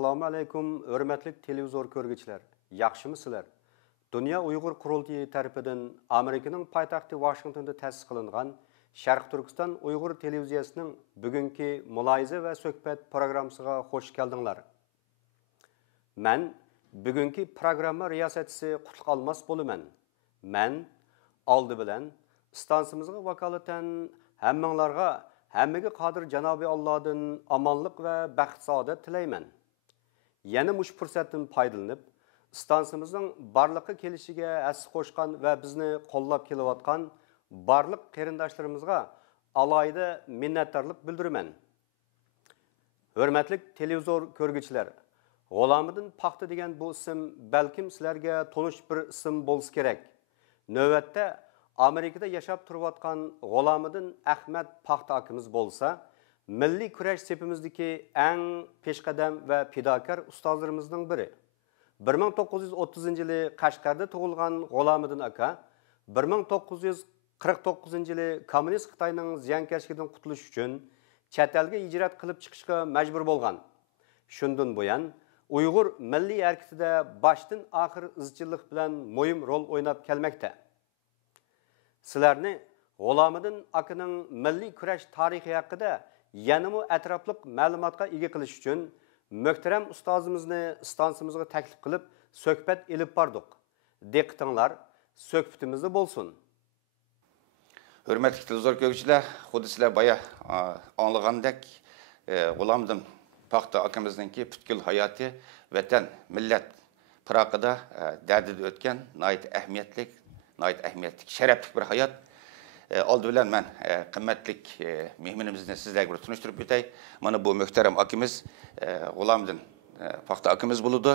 Assalomu alaykum, hurmatli televizor ko'rguvchilar. Yaxshimisizlar? Dünya Uyg'ur qurultiyi tarafidan Amerikaning poytaxti Washingtonda ta'sis qilingan Sharq Turkiston Uyg'ur televiziyasining bugungi muloyiza va suhbat programmasiga xush keldinglar. Men bugungi programma riyosatchisi Qutlug' Almas bo'laman. Men oldi bilan stansiyamizga vakolatan hammanglarga hammaga qodir Janobi Allohdan omonlik va baxt saodat tilayman. Yana mush fursatdan foydalanib, stansiyamizning barliqqa kelishiga as qo'shgan va bizni qo'llab kelayotgan barliq qarindoshlarimizga alohida minnatdorlik bildiraman. Hurmatli televizor ko'rguvchilar, G'ulomidin paxta degan bu ism balkim sizlarga tonish bir ism bo'lsa kerak. Navbatda Amerikada yashab turayotgan G'ulomidin Ahmad paxta akimiz bo'lsa, milliy kurash sepimizdagi eng peshqadam va fidokor ustozlarimizning biri. 1930-yili Qashqarda tug'ilgan G'ulomidin aka 1949-yili kommunist Xitoyning ziyonkashligidan qutulish uchun chet elga hijrat qilib chiqishga majbur bo'lgan. Shundan buyon Uyg'ur milliy harakatida boshdan oxir izchillik bilan muhim rol o'ynab kelmoqda. Sizlarni G'ulomidin akaning milliy kurash tarixi haqida yanada atrofli ma'lumotga ega qilish uchun muhtaram ustozimizni stansiyamizga taklif qilib suhbat elib bordik. Diqqatinglar suhbatimizda bo'lsin. Hurmatli televizor ko'ruvchilar, xuddi sizlar boya anglagandek, G'ulomidin paxta akamizningki butkul hayoti vatan, millat firaqida dardida o'tgan nihoyat ahamiyatli, sharafli bir hayot. Oldi bilan men qimmatlik mehmonimizni sizlarga bir tunishtirib o'tay. Mana bu muhtaram akimiz G'ulomidin paxta akimiz bo'ldi.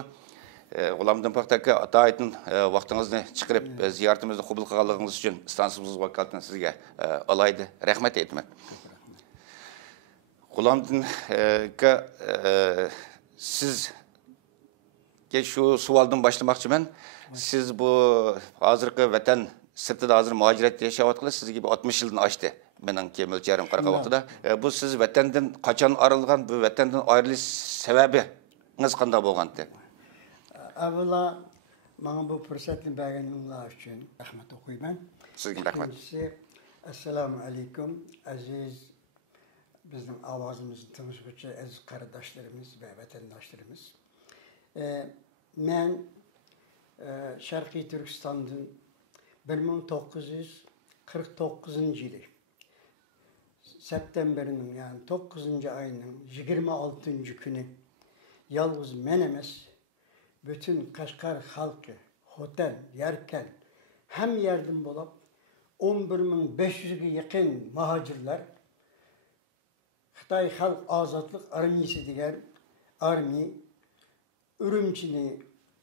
G'ulomidin paxta aka atoyatning vaqtingizni chiqarib ziyoratimizni qabul qilganligingiz uchun stansiyamiz vakolatini sizga alayda rahmat aytaman. G'ulomidin aka sizga shu savoldan boshlamoqchiman. Siz bu hozirgi vatan sirtida hozir muhojirat yashayotganlar sizga 60 yildan oshdi. Mening mo'lcharim qaragan vaqtida. Bu siz vatandan qachon ayrılgan, bu vatandan ayrilish sababingiz qanday bo'lgandi? Avvalo, menga bu fursatni berganingiz uchun rahmat o'qiyman. Sizga rahmat. Assalomu alaykum aziz bizning ovozimizni tinglovchi aziz qarindoshlarimiz va vatandoshlarimiz. Men Sharqiy Turkistondan 1949-yili septemberning, yani 9-ayının 26-kuni yalnız men emas, bütün Qashqar xalqi, Xotan, Yarkan ham yerdan bo'lib 11.500 ga yaqin muhojirlar Xitoy Xalq Ozodlik Armiyasi degan armiya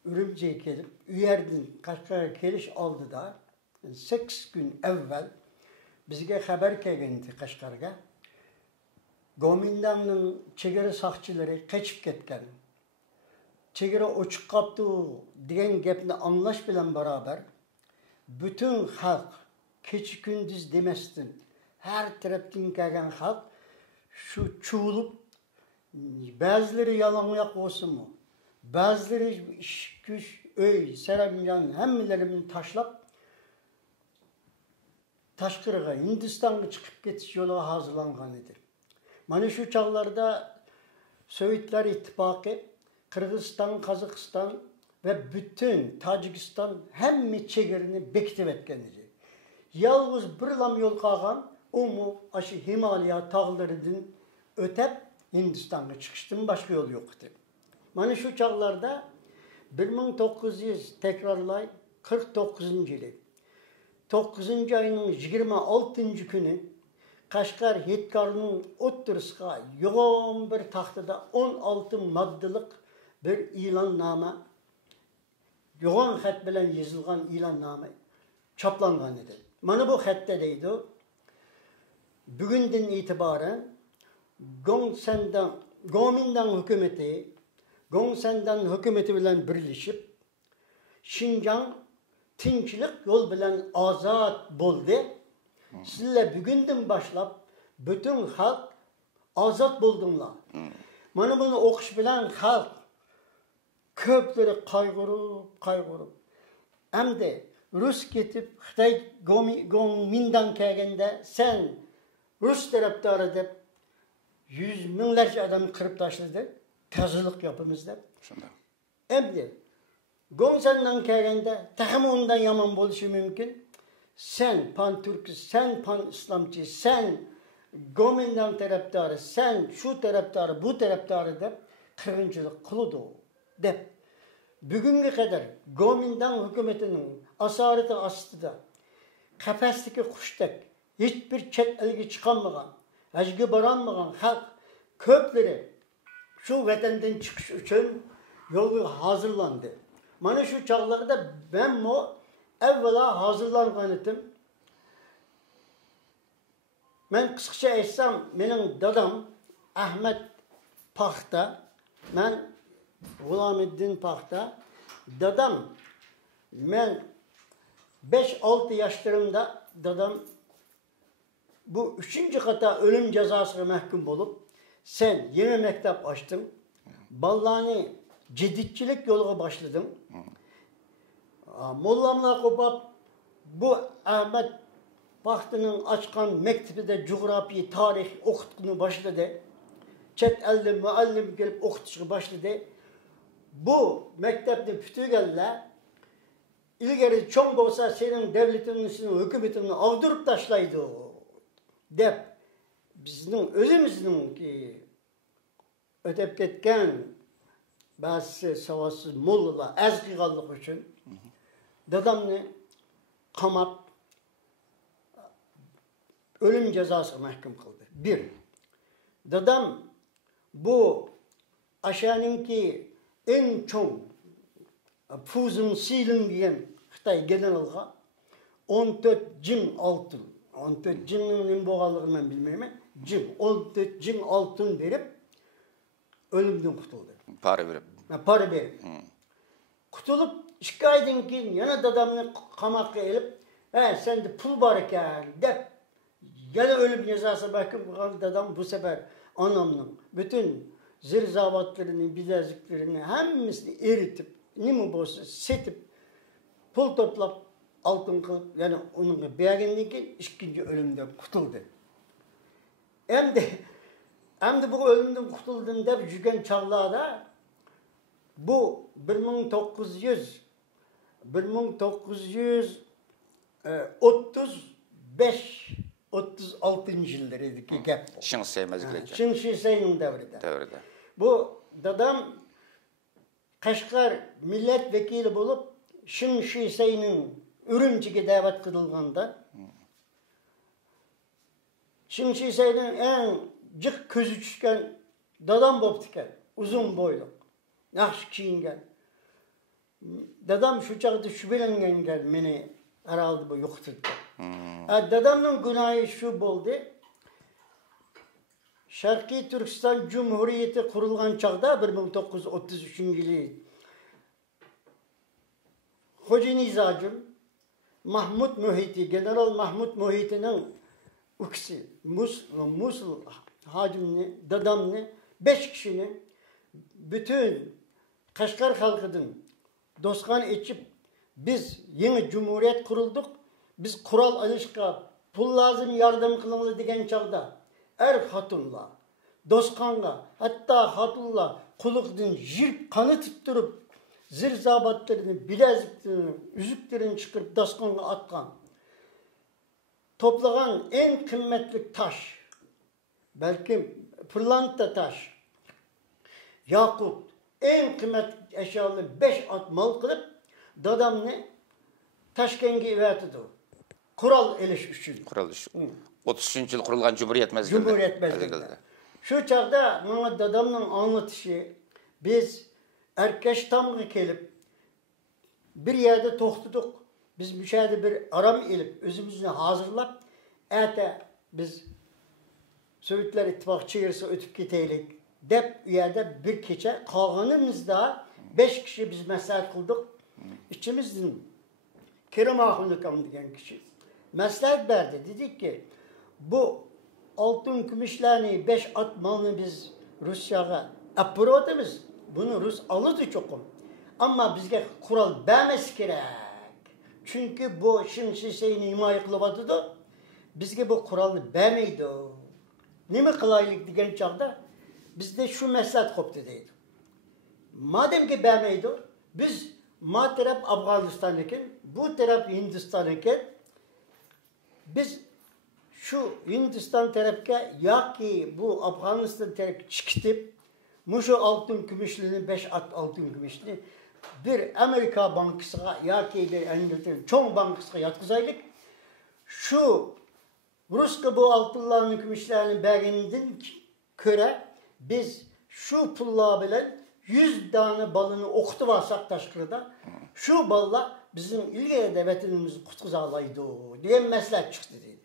Ürümchiga kelib, u yerdan Qashqarga kelish oldida 8 gün evvel bizga xabar kelgandi Qashqarga. Gomindanning chegara soqchilari qochib ketgan. Chegara ochiq qopti degan gapni anglash bilan barabar bütün xalq kecha kunduz demasdan har tarafdan kelgan xalq shu chuvilib, ba'zilari yalang'oyoq bo'lsinmi, ba'zilari ish kuch, uy, saramjon hammalarini tashlab tashqariga Hindistonga chiqib ketish yo'li hozirlangan edi. Mana shu chog'larda Sovetlar Ittifoqi, Qirg'iziston, Qozog'iston va butun Tojikiston hamma chegarini bekitib etgan edi. Yalnız bir lam yo'l qolgan, u shu Himolaya tog'laridan o'tib Hindistonga chiqishdan boshqa yo'l yo'q edi. Mana shu chog'larda 1900 tekrarlay 49-yili 9-ayının 26-günü Qashqar Hetkarının o'ttirisiga yo'g'on bir taxtada 16 maddelik bir e'lonnoma, yo'g'on xat bilan yozilgan e'lonnoma choplangan edi. Mana bu xatda deydi: bugundan e'tiboran Gomindan hukumati bilan birlashib Şinjan tinchlik yo'l bilan ozod bo'ldi. Sizlar bugundan boshlab butun xalq ozod bo'ldinglar. Mana buni o'qish bilan xalq Köpleri kaygırıp. Hem de Rus getip Xitay Gomindan kelgende sen Rus taraftarı dep yüz binlerce adamı kırıp taşladı. Tazılık yapımız dep. Şunda. Hem de Gomsandan kelgende takım ondan yaman buluşu mümkün. Sen pan-Türk'ü, sen pan-İslamcı, sen Gomindan taraftarı, sen şu taraftarı, bu taraftarı dep kırgınçılık kılıdı dep. Bugünkü kadar Gomindan hükümetinin asareti astıda kafesteki kuştek hiçbir çet elgi çıkanmagan, hacgı baranmagan halk köpleri şu vatenden çıkış için yolu hazırlandı. Mana şu çağlarda ben o evvela hazırlangan edim. Ben kısaca etsem benim dadam Ahmet Paxta, ben Gulameddin Paxta, dadam ben 5-6 yaşlarımda dadam bu 3. kata ölüm cezasına mahkum olup sen yeni mektep açtın. Ballani ceditçilik yoluna başladım. Mollamla kopap bu Ahmet Paxta'nın açkan mektebinde coğrafi, tarih okutunu başladı. Çet elde müellim gelip okutuşu başladı. Bu mektepte pütügelle ilgari çoğun olsa senin devletinin, hükümetinin avdırıp taşlaydı dep bizim özümüzün ki ötep ketken bazı savaşsız mollalar ezgigallık için dadamını kamap ölüm cezası mahkum kıldı. Bir, dadam bu aşağınınki en çok Fuzun Silin diyen Xitay generalga 14 cin altın, 14 cinin boğalığını ben bilmem, 14 cin altın verip ölümden kurtuldu. Para verip. Para verip. Kurtulup şikayetin ki yana dadamını kamakka elip sen de pul var iken dep gene ölüm cezası bakıp dadam bu sefer anamın bütün zirzavatlarını, bileziklerini hepsini eritip nimi bolsa setip pul toplap altın kılıp yani onun beğendiği ikinci ölümden kurtuldu. Hem de bu ölümden kurtuldum dep jügen çağlarda bu 1935-36 yıllarıydı gap. Şın sevmezlikle. Şın Şisey'nin devrinde. Devrede. Bu dadam Kaşgar milletvekili bulup Şın Şisey'nin Ürümçi'ye davet kılganda Şın Şisey'nin en cık közü düşken dadam boptiken uzun boylu. Yaxşı kiyingen. Dadam şu çağda şüphelengen gel beni herhalde bu yoktu. Dadamın günahı şu oldu. Şarkı Türkistan Cumhuriyeti kurulgan çağda 1933 yılı Hoca Nizacım Mahmut Muhiti, General Mahmut Muhiti'nin uksi Musul hacimini, dadamını 5 kişinin bütün Kaşgar halkının dostkan içip biz yeni cumhuriyet kurulduk. Biz kural alışka pul lazım yardım kılınlı degen çağda hatunla, dostkanla hatta hatunla kulukdun jirp kanı tutturup zirzabatlarını, bileziklerini, üzüklerini çıkarıp dostkanla atkan toplagan en kıymetli taş belki pırlanta taş yakut en kıymetli eşyalı 5 at mal kılıp dadamını Taşkent'e ivertidir. Kural eliş üçün. Kural iş. 33. yıl kurulgan Cumhuriyet mezgilinde. Cumhuriyet mezgilinde. Şu çağda bana dadamın anlatışı biz erkeş tamgı gelip bir yerde toxtuduk. Biz müşahede bir aram elip özümüzünü hazırlap biz Sovyetler İttifakı çığırsa ötüp giteylik dep yerde bir keçe kalganımızda 5 kişi biz mesele kıldık. İçimizden Kerim Ahunukam diyen kişi mesele verdi. Dedik ki bu altın gümüşlerini 5 at malını biz Rusya'ya apırodumuz. Bunu Rus alıdı çokum. Ama bizge kural vermesi gerek. Çünkü bu şimdi şeyini himaye kılıbatıdı. Bizge bu kuralı vermeydi. Nime kılaylık diyen çağda bizde şu meslet koptu deydi. Madem ki vermeydi, biz ma taraf Afganistan iken, bu taraf Hindistan iken, biz şu Hindistan tarafka ya ki bu Afganistan tarafı çıkıp muşu altın gümüşlüğünü 5 at altın gümüşlüğünü bir Amerika bankasına ya ki bir İngiltere çoğun bankasına yatkızaylık şu Ruska bu altınların gümüşlerini bergeninden köre biz şu pulla bilen 100 tane balını okutu varsak taşkırda şu balla bizim ilgili devletimizi kutkuzalaydı diye mesele çıktı dedi.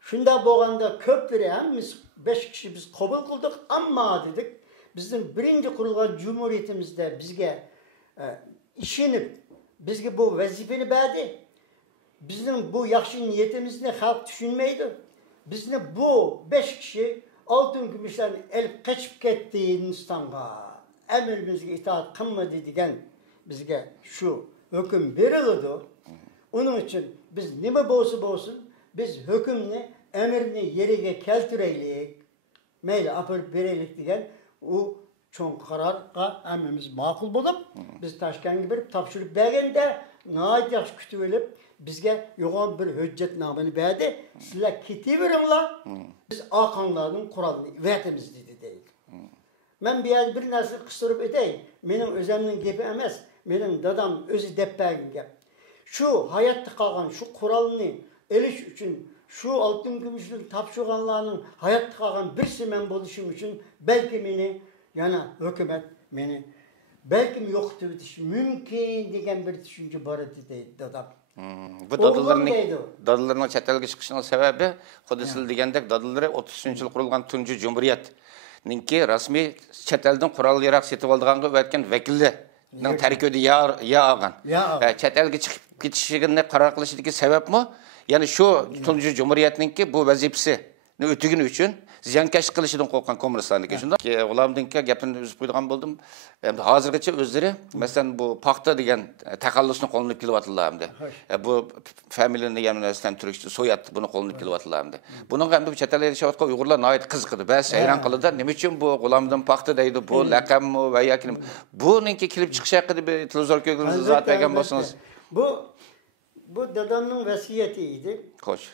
Şunda boğanda köpleri hemimiz 5 kişi biz kabul kıldık ama dedik bizim birinci kurulgan cumhuriyetimizde bizge işinip bizge bu vazifeni verdi. Bizim bu yaxşı niyetimizni halk düşünmeydi. Bizim bu 5 kişi altın gümüşlerini el kaçıp gitti Hindistan'a. Emrimizge itaat kılmadı diyen bizge şu hüküm verildi. Onun için biz nime bolsun biz hükümni emrini yerine keltireylik. Meyle apır bereylik diyen o çoğun kararga emmimiz makul bulup biz Taşkent'e bir tapşırıp bergende nait yaxşı kütüvelip bizge yoğun bir hüccet namını verdi. Sizler kiti verirler. Biz akanların kuralını vertemiz dedi değil. Ben bir narsa kıstırıp edeyim. Benim özümün gibi emez. Benim dadam özü deppergin gep. Şu hayatta kalan şu kuralını eliş için şu altın gümüşlük tapşırganlarının hayatta kalan bir semen buluşum için belki beni yana hükümet beni belki yoktu mümkün degen bir düşünce var dedi dadam. Bu dadıların çetelge çıkışının sebebi Xudisiz degендek dadılları 33 yıl kurulgan Tuncu Cumhuriyet ninki rasmi çetelden kural yarak setip aldığanғы ötken vekilinin terköde ya ağan. Çetelge çıkıp gitişigine karar kılışıdaki sebep mi? Yani şu Tuncu Cumhuriyetninki bu vazifesi ötügün üçün ziyankeş kılışıdan korkan komünistlarındaki şunda ki olamdınki gapini üzüp koyduğum buldum. Hazırgacha özleri mesela bu paxta degen takallusunu kolunub kelyaptırlar hamda. Bu familiyani degan Türkçe soyat bunu kolunub kelyaptırlar hamda. Bunun hamda chet elde yaşayotgan Uyg'urlar nihoyat qiziqdi. Bas hayron qildi. Nima uchun bu G'ulomdin paxta deydi, bu laqabmi va yoki buningki kelib chiqish haqida bir televizor ko'rganingizda izoh bergan bo'lsangiz. Bu dadamning vasiyati edi. Xo'sh.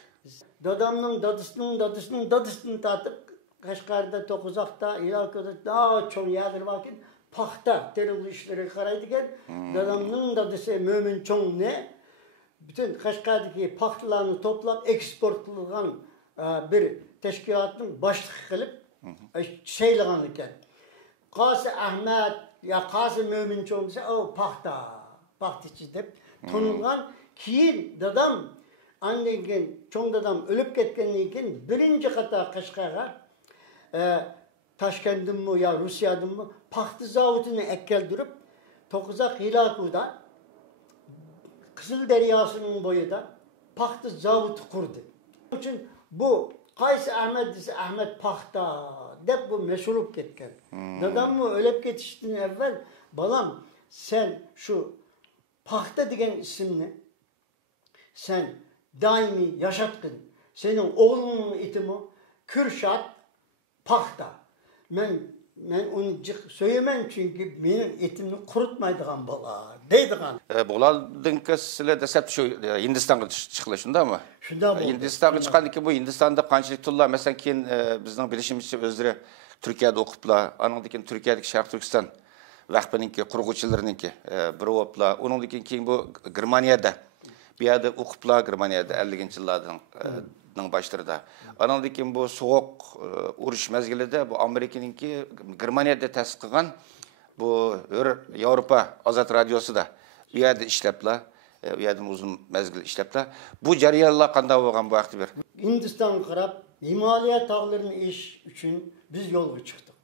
Dadamның dadısının tatıp Kaşgar'da, Tokuzak'ta, İlaka'da daha çok yağdır vakit paxta terörlü işleri karaydıken dadamның dadısı Mömin Çoğ ne? Bütün Kaşgar'daki paxtalarını toplap eksport kılgan bir teşkilatın başlık kılıp şeyleğen iken. Qasi Ahmet ya Qasi Mömin Çoğ ise o paxtaçı deyip tanılgan keyin dadam Annen çoğun adam ölüp ketkenliğin keyin birinci kata Kaşgar'a Taşkent'in mi ya Rusya'dın mı paxta zavutunu ekkeldirip Tokuzak Hilaku'da Kızıl Deryası'nın boyunda paxta zavutu kurdu. Onun için bu Qaysi Ahmet ise Ahmet paxta dep bu meşhur ketken. Dadam mı ölüp ketiştiğin evvel balam sen şu paxta degen isimni sen daimi yaşatkın. Senin oğlunun itimi Kürşat paxta. Ben onu söylemem çünkü benim etimni kurutmaydıgan bala. Deydigan. Bulardınki sizler desep şu Hindistan'a çıkıla şunda mı? Şunda bu. Hindistan'a çıkan ki bu Hindistan'da kançılık tulla mesela keyin bizning bilishimizcha özleri Türkiye'de okupla, anandikin Türkiye'deki Şarkı Türkistan vaqtininki qurg'uvchilarininki bir opla, onundikin keyin bu Germaniyada bir yerde okupla Germaniyada 50-yillarning başlarında. Anandikin bu soğuk urush mezgilida bu Amerikaninki Germaniyada ta'sis qilgan bu Avrupa Azad Radiosu'da bir yerde işlepla, bir yerde uzun mezgil işlepla. Bu jarayonlar qanday bo'lgan bu vaqtda bir? Hindistan qarab Himalaya tağlarını iş için biz yolga çıktık.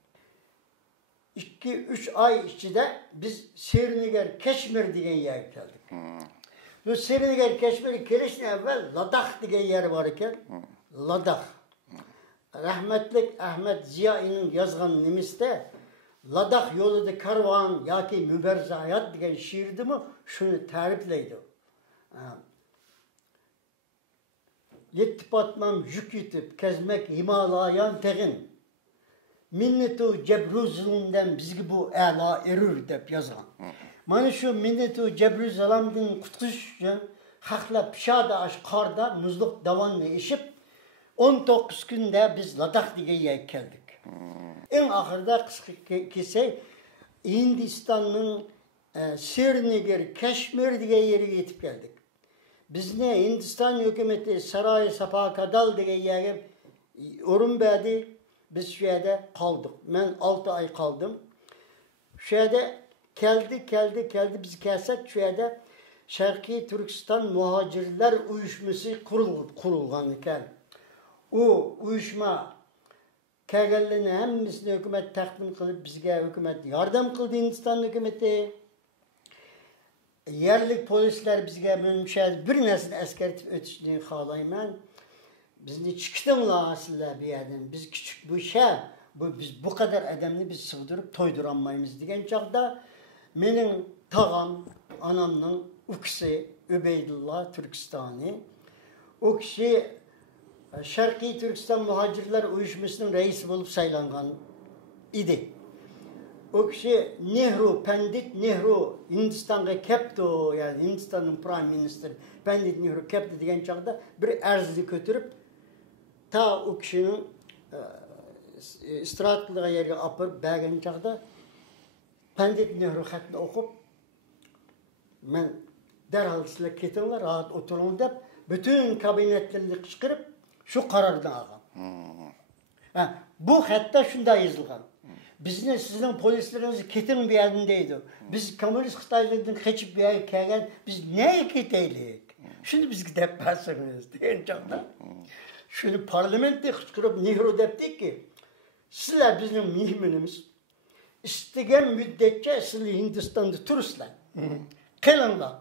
2-3 ay içinde biz Srinagar, Keşmir degen yerga keldik. Bu Srinagar, Keşmir'e kelishdan evvel Ladakh degen yer var ekan. Ladakh. Rahmetlik Ahmet Ziya'nın yazgan nimiste Ladakh yolida karvan yoki müberrize hayat degan şiirdi mi şunu tarifleydi. Yetti patmam yük yutib, kezmek Himalayan tegin. Minnetu Cebruzalım'dan bizgi bu a'la erur deb yazgan. Mana şu Minnetu Cebruzalım'dan qutqish uchun haqlab pishada ash qorda muzliq davonni eshib 19 kunda biz Ladakh degan yerga keldik. En ahırda qisqa kelsak Hindistan'ın Srinagar, Kashmir degan yerga yetib keldik. Bizni Hindistan hükümeti Saray Sapakadal degan yerga o'rin berdi. Biz şu yerda kaldık. Ben 6 ay kaldım. Şu yerda keldi. Biz kelsek şu yerda Şarkı Türkistan Muhacirler Uyuşması kurulgan ekan. O uyuşma kelganlarni hammasini hükümet taqdim qilib bizga hükümet yordam qildi Hindistan hükümeti. Yerlik polisler bizga mümkün bir narsani eskartib o'tishni xohlayman. Bizni chiqdinglar sizlar bu yerdan. Biz küçük bu şey, biz bu kadar adamni biz sig'dirib to'ydiranmaymiz degan chaqda mening tog'am, anamning ukisi Ubeydullah Türkistani. O kishi Sharqiy Turkiston Muhojirlar uyushmasining raisi bo'lib saylangan edi. O kishi Pandit Nehru Hindistonga kelibdi, ya'ni Hindistonning prime minister Pandit Nehru kelibdi degan chaqda bir arzini ko'tarib ta o kishinin istirahat qilgan yerga olib bergan chaqda Pandit Nehru xatni o'qib men darhol sizlar ketinglar, rahat o'tiring deb bütün kabinetlerini chiqarib shu qarorni olgan. Bu xatda shunday yozilgan. Bizni sizning polislarimiz keting bu yerdan deydi. Biz kommunist Xitoylardan qochib bu yerga kelgan, biz nega ketaylik? Shuni bizga deb bersangiz degan chaqda. Şunu parlamentte qichqirib Nehru debdiki, sizlar bizning mehmonimiz, istagan muddatcha sizlar Hindistonda tursizlar. Qilinglar.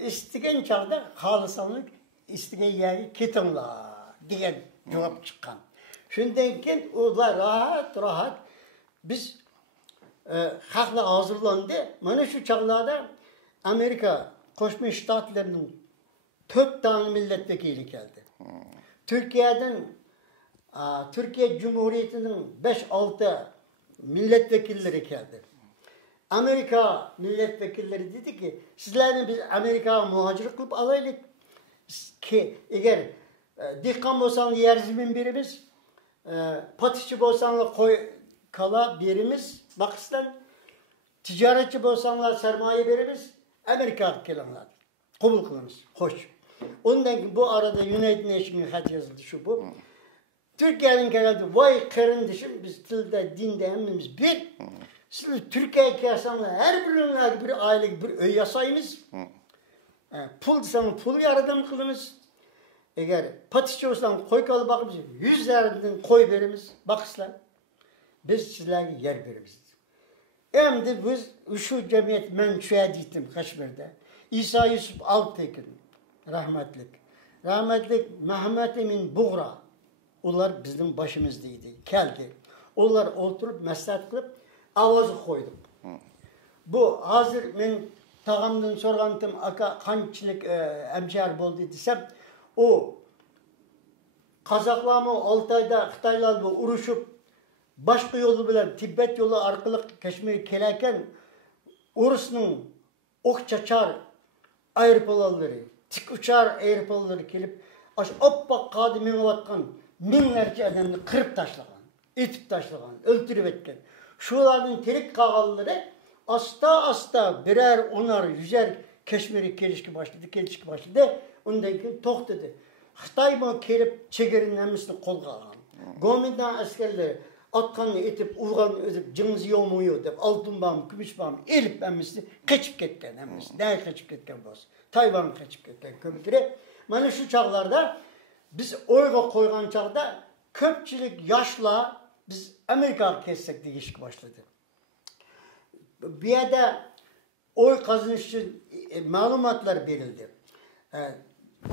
Istagan chaqda xohlasangiz istagan yerga ketinglar degan javob chiqqan. Shundan keyin ular rahat biz xalqlar hozirlandi. Mana shu chaqlarda Amerika Qo'shma Shtatlarining 4 tane milletvekili keldi. Türkiye Cumhuriyeti'nin 5-6 milletvekilleri geldi. Amerika milletvekilleri dedi ki sizlerden biz Amerika'ya muhacirlik kılıp alaylık ki eğer dikkan olsan yer zemin birimiz patişçi olsanlar koy kala birimiz bakısından ticaretçi olsanlar sermaye birimiz Amerika'ya gelenler kabul kılınız. Hoş. Ondan bu arada United Nation'ın xat yazıldı şu bu. Türkiye'nin geldi vay kardeşim biz tilde dinde hemimiz bir. Siz Türkiye'ye gelsenler her birine bir aylık bir öy yasayımız. Pul desem pul yaradan kılımız. Eğer patişçi olsan koy kalı bakımız 100 yerden koy verimiz bakıslar. Biz sizlerle yer verimiz. Hem de biz şu cemiyet ben şöyle diyettim Kaşmir'de. İsa Yusuf Altekin. Rahmetlik Mehmet Emin Buğra. Onlar bizim başımızdaydı. Geldi. Onlar oturup maslahat kılıp avazı koydum. Bu hazır ben tağamdan sorgandım aka kançılık emcar oldu desem o Kazaklar mı Altay'da Xitaylar mı uruşup başka yolu bilen Tibet yolu arkalı Keşmir kelerken Urus'un okçaçar ayrıpaları tik uçar ayrıpaları gelip aş oppak kadimine vatkan binlerce adamını kırıp taşlagan, itip taşlagan, öldürüp etken. Şuların terik kağalları asta birer onar yüzer Keşmir'e gelişki başladı. Ondan keyin to'xtadi. Xitoy bu kelib chegaraning hammasini qo'lga olgan. Gomindan askarlar atqanni etib, urg'anni o'zib, jingiz yo'q deb oltin bam, kumush bam elib hammasini qochib ketgan hammasi. Nega qochib ketgan bo'lsa? Tayvan qochib ketgan ko'pkari. Mana shu chaqlarda biz o'yga qo'ygan chaqda ko'pchilik yoshlar biz Amerikaga ketsek deyishga boshladi. Bu yerda oy qazanish uchun ma'lumotlar berildi.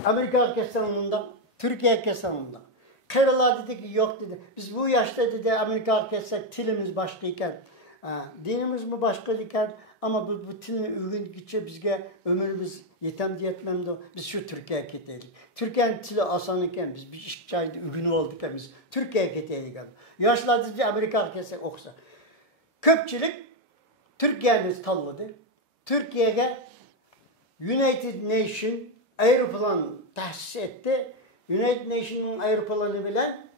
Amerika kesamında, Türkiye kesamında. Karalar dedi ki yok dedi. Biz bu yaşta dedi Amerika kessek tilimiz başkayken Dinimiz mi başka iken ama bu tilini öğrendikçe bizge ömrümüz yetem diyetmemdi. Biz şu Türkiye'ye gidelim. Türkiye'nin tili asan iken biz bir iş çayda ürünü olduk iken biz Türkiye'ye gidelim. Yaşlarda bir Amerika kese okusa. Köpçülük Türkiye'miz tanıdı. Türkiye'ye United Nation aeroplan tahsis etti. United Nation'ın aeroplanı bilen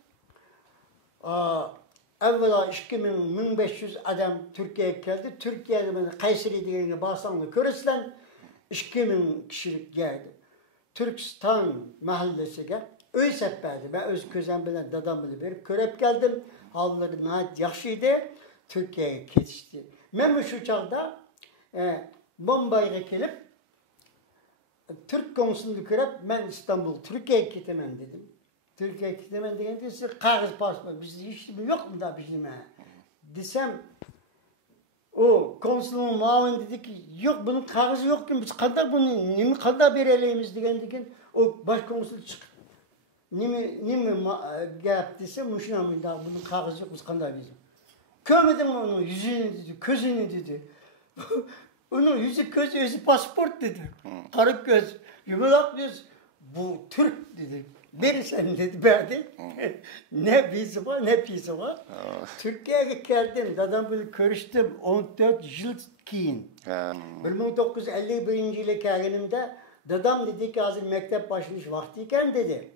evvela 2500 adam Türkiye'ye geldi. Türkiye'de Kayseri degenge basanlı körüslen 2000 kişilik geldi. Türkistan mahallesiga öy sepberdi. Ben öz közem bilen dadam bilen berip körep geldim. Halları nahit yaxşıydı. Türkiye'ye ketişti. Ben şu çağda Bombay'a gelip Türk konsulunu körep ben İstanbul Türkiye'ye gidemem dedim. Türkiye'ye gidemem dedim. Size kağıt pasport bizde hiç yok mu da bizim desem o konsolun muavin dedi ki yok bunun kağıdı yok ki biz kadar bunu nimi kadar bereleyimiz degan o başkonsul çık. Nimi gap dese muşuna da bunun kağıdı yok biz kadar bizim. Görmedim onun yüzünü dedi, gözünü dedi. Onun yüzü gözü özü pasport dedi. Karık göz, yumalak göz. Bu Türk dedi. Verirsen dedi verdi. Ne bizi var ne bizi var. Türkiye'ye geldim. Dadam böyle görüştüm 14 yıl keyin. 1951 yılı geldiğimde dadam dedi ki hazır mektep başlamış vaktiyken dedi.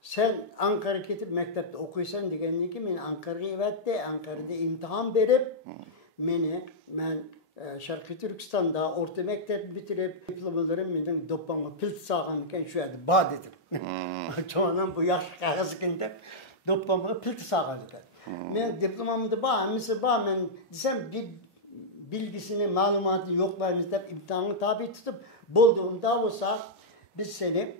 Sen Ankara'ya gidip mektepte okuysan degende ki men Ankara'ya evetdi. Ankara'da imtihan berip ben Şarkı Türkistan'da orta mektep bitirip diplomalarım menden dopamı pilt sağanken şu yerde bağ dedim. Çoğundan bu yaş kağızıkında dopamı pilt sağanken. Ben diplomamı da bağ, mesela ben desem bir bilgisini, malumatı yok vermizde imtihanı tabi tutup bulduğunda olsa biz seni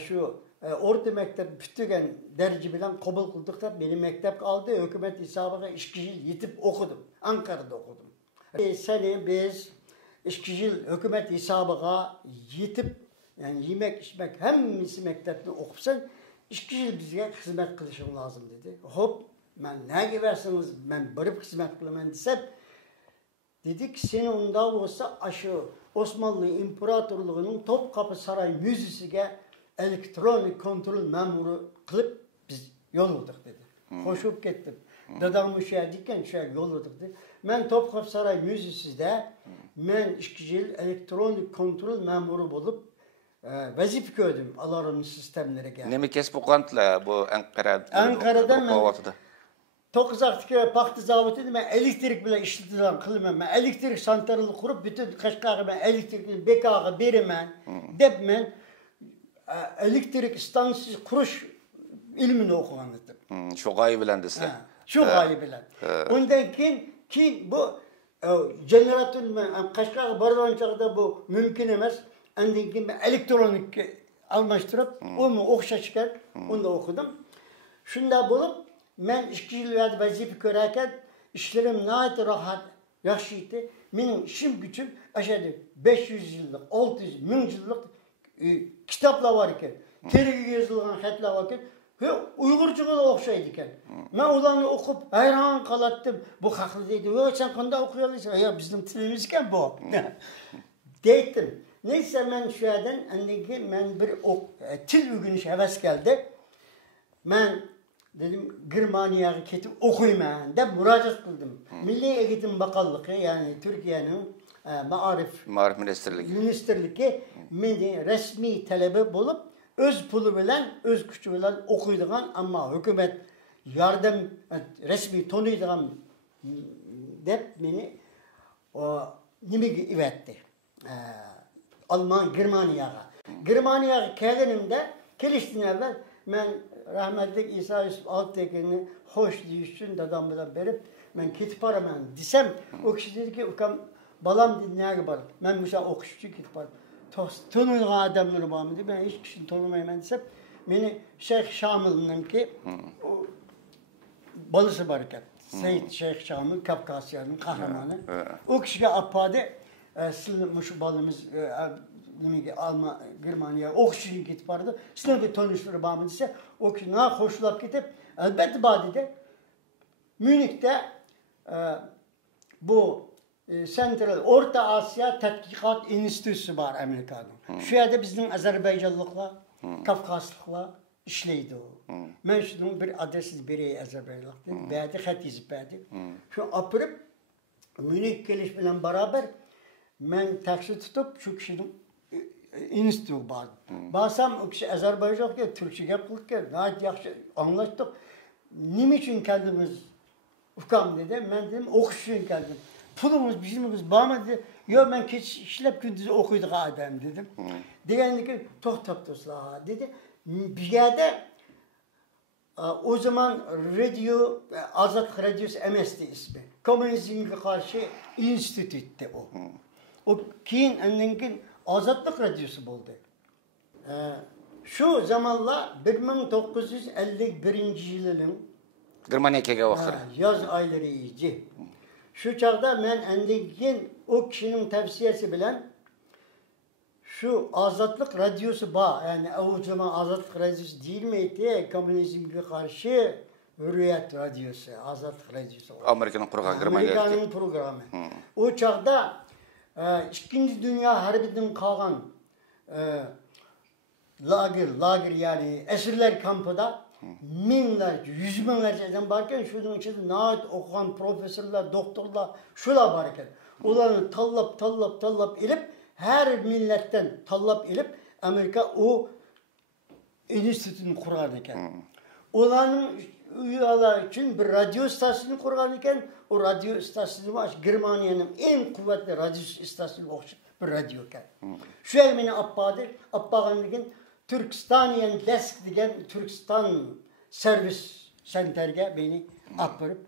şu orta mektep bütügen derece bilen kabul kıldık da benim mektep aldı. Hükümet hesabına 2 yıl yetip okudum. Ankara'da okudum. Seni biz 2 yıl hükümet hesabına yetip yani yemek içmek hemisi mektepte okupsan 2 yıl bize hizmet kılışım lazım dedi. Hop ben ne gidersiniz ben barıp hizmet kılamam desem dedik seni onda olsa aşı Osmanlı İmparatorluğu'nun Topkapı Saray Müzesi'ne elektronik kontrol memuru kılıp biz yol olduk dedi. Hoşup gittim. Dadamı dikken yol olduk dedi. Ben Topkapı Saray Müzesi'de ben 2 yıl elektronik kontrol memuru bulup vazife gördüm alarm sistemlere geldi. Nemi kesip okuyantılar bu Ankara'da ben 9 artık paktı zavutuydu ben elektrik bile işletilen kılmam. Ben elektrik santralını kurup bütün Kaşgar'ı ben elektrikli bekağı verimem. Dep ben elektrik istansiyası kuruş ilmini okuyandım. Şu gayı bilen desler. Şu gayı bilen. Ondan ki bu jeneratör Kaşgar'ı barılan çağda bu mümkün emez. Ondan ki ben elektronik almıştırıp onu okşa çıkar. Onu da okudum. Şunda bulup ben 2 yıl vazife görərkən işlerim nəhayət rahat, yaxşıydı. Benim işim gücüm aşağıda 500 yıllık, 600, 1000 yıllık kitaplar var iken, terege yazılған xətlər var iken, Uygurcaga da oxşaydı iken. Ben onları okup hayran kalattım. Bu haklı deydi. Sen kanda okuyalısın. Ya bizim tilimiz iken bu. Deydim. Neyse ben şu yerden, ben bir til ürgünüş heves geldi. Ben dedim Germaniyaga ketip okuyman deb müracaat kıldım. Milli Eğitim Bakanlığı yani Türkiye'nin Maarif Ministerliği meni resmi talebi bulup öz pulu bilen, öz gücü bilen okuyduğun ama hükümet yardım resmi tanıyduğun deb beni nimigi ivetti. Alman Germaniyaga. Germaniyaga geldiğimde keliştin evvel ben rahmetli İsa Yusuf Altekin'i hoş diyüşün dadam bilen berip ben kitip araman desem o kişi dedi ki balam dinleye var. Ben mesela okuşçu kitip aram. Tanıyla adamları var mı dedi. Ben hiç kişini tanımayayım desem beni Şeyh Şamil'in ki balısı barıkat. Seyit Şeyh Şamil Kafkasya'nın kahramanı. O kişiye apadı sılmış balımız Alman, Germaniya, o kişinin gidip vardı. Sınavda tanıştırır bağımı ise o kişi ne hoşlap gidip elbette badide Münih'te bu Central Orta Asya Tədqiqat İnstitutu var Amerika'nın. Şu yerde bizim Azerbaycanlıqlar, Kafkaslıqlar işleydi o. Ben şunun bir adresi birey Azerbaycanlık dedim. Bədi, xət yazıb bədi. Şu apırıp, Münih geliş bilen beraber ben taksi tutup şu kişinin institutu vardı. Basam o kişi Azerbaycanlık, Türkçe yapılık geldi. Gayet yaxşı anlaştık. Nim için kendimiz ufkam dedi. Ben dedim okuş için geldim. Pulumuz bizimiz bağma dedi. Yo ben işlep gündüzü okuyduk adam dedim. Diyendi ki tohtap dostlar dedi. Bir yerde o zaman radyo, Azad Radyosu MS'di ismi. Komünizm'e karşı enstitütti o. O keyin endinkin Azadlık Radyosu oldu. Şu zamanla 1951 yılının Germaniya kelge vaqtlar. yaz ayları iyice. Şu çağda ben endinkin o kişinin tavsiyesi bilen şu Azadlık Radyosu yani o zaman Azadlık Radyosu değil miydi? Komünizm'e karşı Hürriyet Radyosu, Azadlık Radyosu. Amerika'nın kurgan Germaniya. Amerika'nın programı. O çağda İkinci Dünya Harbi'den kalan lager yani esirler kampıda minlerce, yüz binlerce adam varken şunun içinde naat okuyan profesörler, doktorlar, şular varken onları tallap ilip her milletten tallap ilip Amerika o enstitüsünü kuran iken. Onların üyeler için bir radyo istasyonu kuran iken o radyo istasyonu var. Germanya'nın en kuvvetli radyo istasyonu bir radyo iken. Şu emini Abbagan'ın Türkistaniyen desk diyen Türkistan servis senterge beni apırıp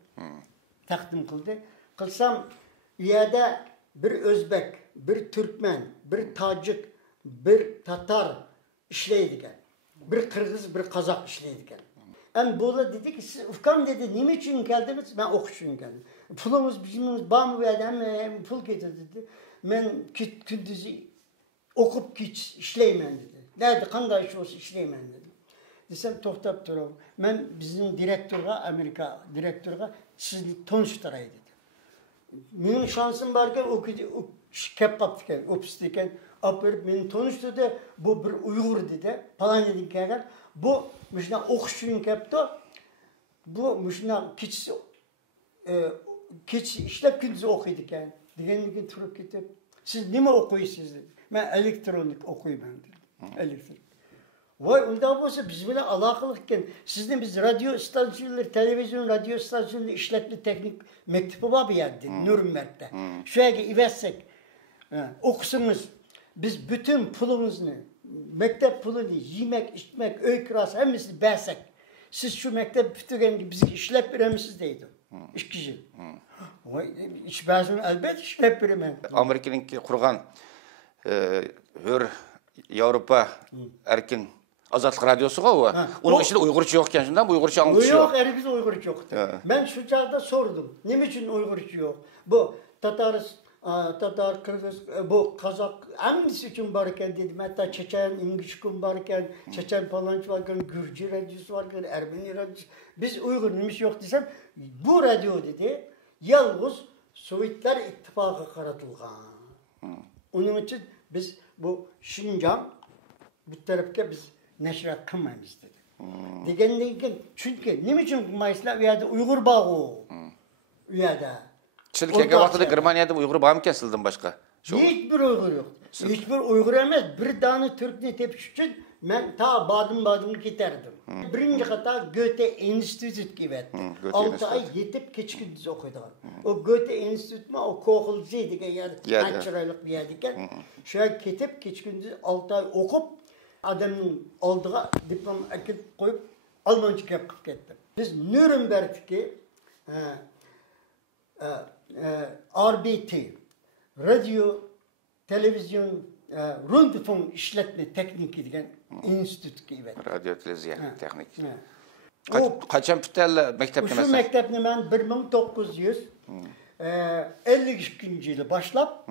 takdim kıldı. Kılsam üyede bir Özbek, bir Türkmen, bir Tacik, bir Tatar işleydiken. Bir Kırgız, bir Kazak işleydiken. Yani Bola dedi ki siz Ufkan dedi niye için geldiniz? Ben okuş için geldim. Pulumuz bizimiz bağımı verdi hem pul getirdi dedi. Ben gündüzü okup geç işleymen dedi. Nerede kanday iş olsa işleymen dedi. Desem tohtap duralım. Ben bizim direktörge Amerika direktörge sizi tanıştırayım dedi. Benim şansım varken o kebap diken, opus diken apırıp beni tanıştırdı. Bu bir Uygur dedi. Falan dedik ki bu müşna okuşun kepti. Bu müşna keçi işlep gündüzü okuyorduk yani. Digenlikin turup gidip siz ne mi okuyuyorsunuz dedi. Ben elektronik okuyayım ben dedim. Elektronik. Vay ondan olsa biz bile alakalıyken sizin biz radyo istasyonları, televizyon radyo istasyonları işletme teknik mektubu var bir yerde Nürnberg'de. Şöyle ivetsek okusunuz biz bütün pulumuzu mektep pulunu yemek, içmek, öy kirası hepsini versek. Siz şu mektep bitiren gibi bizi işlep veremezsiniz deydi. İş kişi. İş bazını elbette işlep veremem. Amerika'nın kurgan hür Avrupa erkin Azadlık Radyosu o. Onun içinde Uygurca yokken şundan bu Uygurca anlatışı yok. Yok, herkes Uygurca yoktu. Ben şu çağda sordum. Ne için Uygurca yok? Bu Tatar, Kırgız, bu Kazak hangisi için varken dedim. Hatta Çeçen, İngilizcim varken, Çeçen falan varken, Gürcü radyosu varken, Ermeni radyosu. Biz Uygur neymiş yok desem, bu radyo dedi, yalnız Sovyetler İttifakı karatılgan. Onun için biz bu Şincan, bu tarafta biz neşret kılmayız dedi. Degenliğin çünkü ne için Mayıs'la üyede Uygur bağı üyede. Türkiye'de vaxtında Germaniyada Uygur bağım kesildim başka. Hiçbir Uygur yok. Hiçbir Uygur emez. Bir tane Türk'ünü tepiş için ben ta badım giderdim. Birinci kata Goethe Enstitüt gibi. 6 ay yetip keçkindüz okudum. O Goethe Enstitüt mi o Kochulziydi yani naturallık bir yerdiken. Şöyle ketip keçkindüz 6 ay okup adamın aldığı diplom akıp koyup Almanca yapıp gittim. Biz Nürnberg'deki RBT, radyo, televizyon, rundfon işletme tekniki degan institut gibi. Radyo, televizyon, teknik. Kaçan bitirdi mektep şu mektepni ben 1952 yılı başlap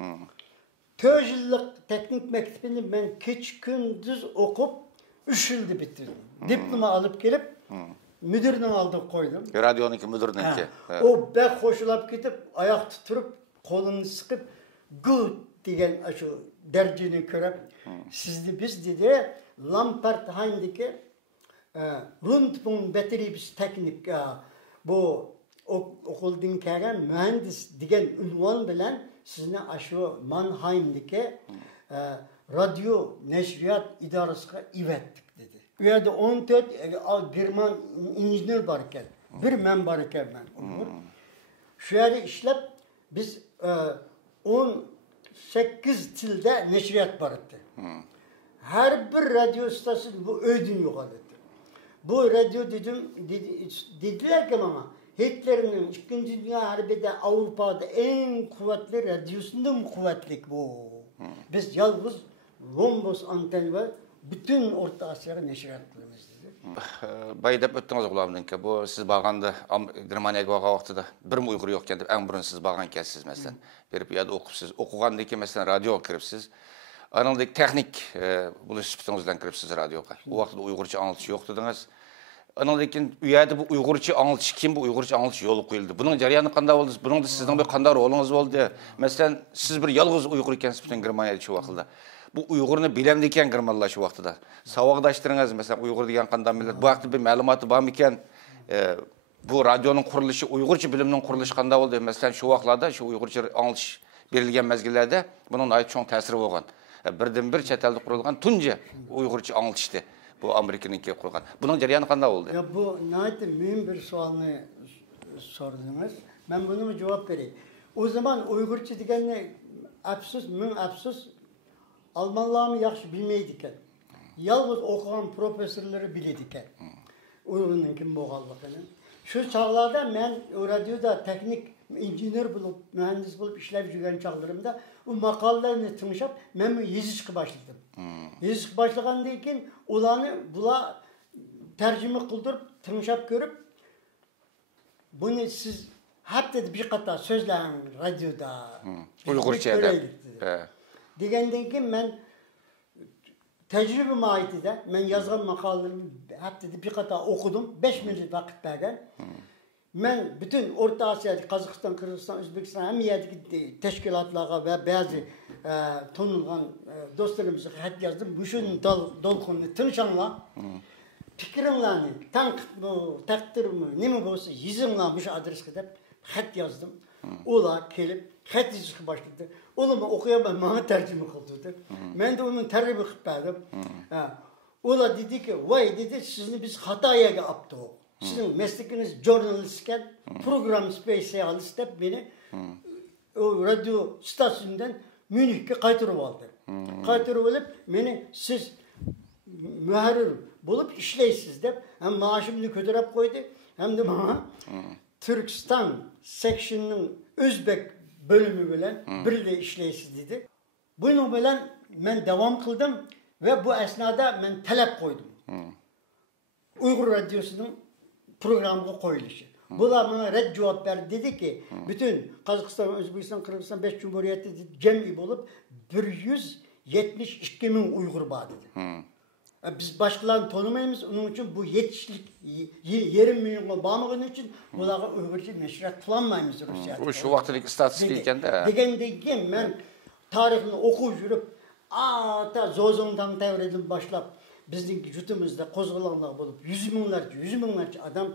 4 yıllık teknik mektebini ben keç gündüz okup 3 yılda bitirdim. Diploma alıp gelip müdürünün aldığı koydum. Radyonunki müdürününki. Ha, o bek hoşulap gidip ayak tuturup kolunu sıkıp good degen şu dercini körüp sizni biz dedi Lampertheim'deki Rundfunk Betriebstechnik bu okuldan kelgen mühendis degen ünvan bilen sizni aşı Mannheim'deki radyo neşriyat idarasına ivettik dedi. Bu yerde 14 German injiner var iken, bir men var iken ben. Şu yerde işlep biz 18 tilde neşriyat var etti. Her bir radyo istasyonu bu ödün yok dedi. Bu radyo dediler ki bana Hitler'in 2. Dünya Harbi'de Avrupa'da en kuvvetli radyosundan kuvvetlik bu. Biz yalnız Lombos anten ve bütün Orta Asya'ya neşriyat kılımız dedi. Bayda öttünüz oğlamdan ki bu siz bağanda Germaniyaga bağa vaxtıda bir Uygur yok endi en burun siz bağan kelsiz mesela. Berip ya da okupsiz. Okugandaki mesela radyo kiripsiz. Anıldaki texnik buluş süpütünüzden kiripsiz radyoga. O vaxtıda Uygurca anlatışı yok dediniz. Anıldaki üyede bu Uygurca anlatışı kim bu Uygurca anlatışı yolu koyuldu. Bunun jaryanı qanday oldu? Bunun da sizin bir qanday rolunuz oldu? Mesela siz bir yalğız Uygur ekansiz bütün Germaniyada şu vaxtda. Bu Uygurni bilemdi ekan Germanlar şu vaxtda. Savaqdaştırыңыз mesela Uygur degan qanday millat. Bu vaxtda bir ma'lumoti bormi ekan? Bu radyoning qurilishi Uygurcha bilimning qurilishi qanday oldu? Mesela şu vaxtlarda şu Uygurcha anlatış berilgan mezgillarda bunun ayet çoğun ta'siri bo'lgan. Birden bir chet elda qurilgan tunji Uygurcha anlatışdı. Bu Amerika'nınki kurgan. Bunun jarayoni qanday oldu? Ya bu nihayet mühim bir sualını sordunuz. Ben bunu mu cevap vereyim? O zaman Uygurca degenle afsus Almanlarını yaxşı bilmeydiken. Yalnız okuyan profesörleri bilediken. Uygur'un kim boğallıkını. Şu çağlarda ben radyoda teknik injiner bulup, mühendis bulup işlev жүрген çağlarımda o makalelerini tanışıp ben yazışkı başladım. Yazışkı başlagandan keyin ulanı bula tercüme kıldırıp, tanışıp görüp bunu siz hep dedi bir kata sözlerin radyoda. Uygurca dedi. Degenden keyin ben tecrübe ait de ben yazgan makalelerimi hep dedi bir kata okudum. 5 minut vakit vergen. Ben bütün Orta Asya'da Kazakistan, Kırgızistan, Özbekistan hem yerdeki teşkilatlara ve bazı tanıngan dostlarımıza hat yazdım. Bütün dolkunlu tanışanlar fikrimlerini, tanqid mı, takdir mi, ne mi olsa yazımla şu adres gidip hat yazdım. Ola kelip hat yazışı başladı. Ola okuyamam, bana tercüme kıldı. Ben de onun tercüme kıptadım. Ola dedi ki, vay dedi sizni biz Hatay'a yaptık. Sizin meslekiniz jurnalistken program spesiyalist hep beni o radyo stasyonundan Münih'e kaytırıp aldı. Kaytırıp alıp beni siz müharrir bulup işleysiz de hem maaşımını kötürüp koydu hem de bana Türkistan section'ın Özbek bölümü bilen bir de işleysiz dedi. Bunu bilen ben devam kıldım ve bu esnada ben talep koydum. Uygur Radyosu'nun programına koyuluşu. Bunlar bana red cevap verdi. Dedi ki bütün Kazakistan, Özbekistan, Kırgızistan 5 cumhuriyeti cem'i bulup 172 bin Uygur var dedi. Biz başkalarını tanımayız. Onun için bu yetişlik 20 milyon bağımlılığın için bunlara Uygurca neşriyat kullanmayız Rusya'da. Bu şu vaxtdaki statistik ekan da. Degenden ben tarixini okuyup yürüp ta Zozon'dan devredin başlap bizning jutumuzda qo'zg'olonlar bo'lib 100 minglarcha adam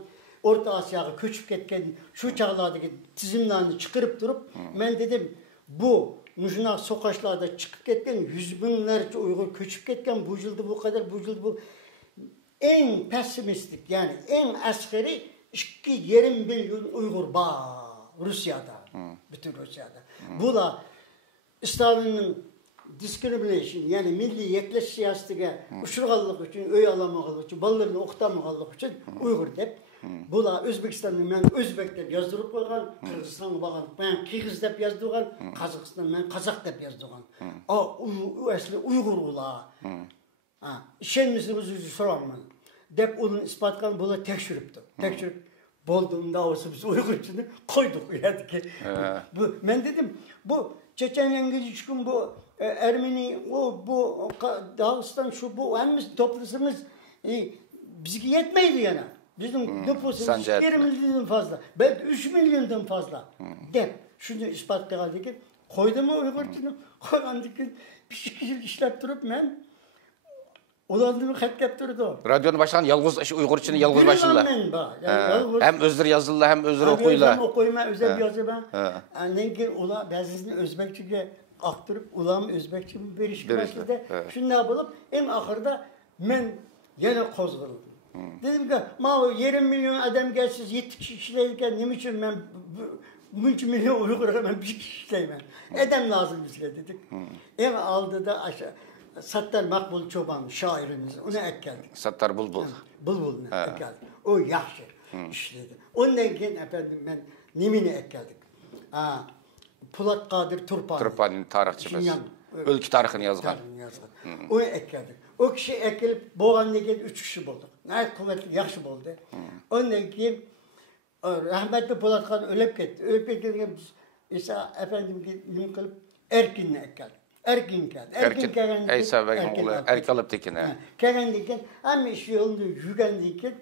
Orta Asya'ga ko'chib ketgan shu chaqlardagi tizimlarni chiqarib turib men dedim bu shunaqa so'qashlarda chiqib ketgan 100 minglarcha Uyg'ur ko'chib ketgan bu yilda bu qadar bu yilda bu eng pessimistik yani eng asgari 2,5 milyon Uyg'ur bor Rusya'da bütün Rusya'da. Bular Stalin'in discrimination yani milli yetleş siyasetiga uçurganlık için, öy alamaganlık için, balalarını okutamaganlık için Uygur dep. Bular Özbekistan'da ben Özbek dep yazdırıp koygan, Kırgızistan'a bakan ben Kırgız dep yazdırgan, Kazakistan'da ben Kazak dep yazdırgan. Asli Uygur ular. İşenmesiniz soramam. Dep onun ispatkan bular tekşürüptü. Tekşürüp bolduğunda olsa biz Uygur için koyduk yani ki. Ben dedim bu Çeçen'den geçişkin bu Ermeni bu Dağıstan şu bu hemiz toplasanız bizge yetmeydi yana. Bizim nüfusumuz Sancı 1 milyondan fazla. Belki 3 milyondan fazla. Dep. Şunu ispatlayan ki koydum mu Uygurcunu? Koygan dikin bir kişilik işlep durup ben ulandığımı xetkep durdu. Radyonun başlagan yalğız Uygurçını yalğız başladılar. Ben ba. Yani Hem özür yazdılar hem özür okuyla. Hem okuyma, özel yazıma. Annen ki ula bazısını Özbekçe'ye aktırıp ulam Özbekçe bir iş başladı. Şunu bulup en ahırda ben yine kozgulum. Dedim ki, ma 20 milyon adam gelsiz 7 kişi işleyirken ne için ben bunca milyon Uygur'a ben bir kişi işleyemem. Edem lazım bize dedik. En aldı da aşağı Sattar Makbul Çoban şairimiz ona ek geldik. Sattar Bulbul. Bulbul'una ek geldik. O yaxşı işledi. Ondan sonra efendim ben Nimine ek geldik. Polat Kadir Turpani. Turpani'nin tarihçimiz. Ülke tarihini yazgan. Onu ek geldik. O kişi ekilip boğanına gelip 3 kişi bulduk. Ne kuvvetli, yaxşı oldu. Ondan sonra rahmetli Polat Kadir ölüp gitti. Ölüp gittiğinde İsa efendim ne kılıp Erkin'le ek geldik. Erkin geldi. Erkin geldi. Eysa Bey'in oğlu Erkin alıp tekine. Geldi. Hem işi yolunda yügendikken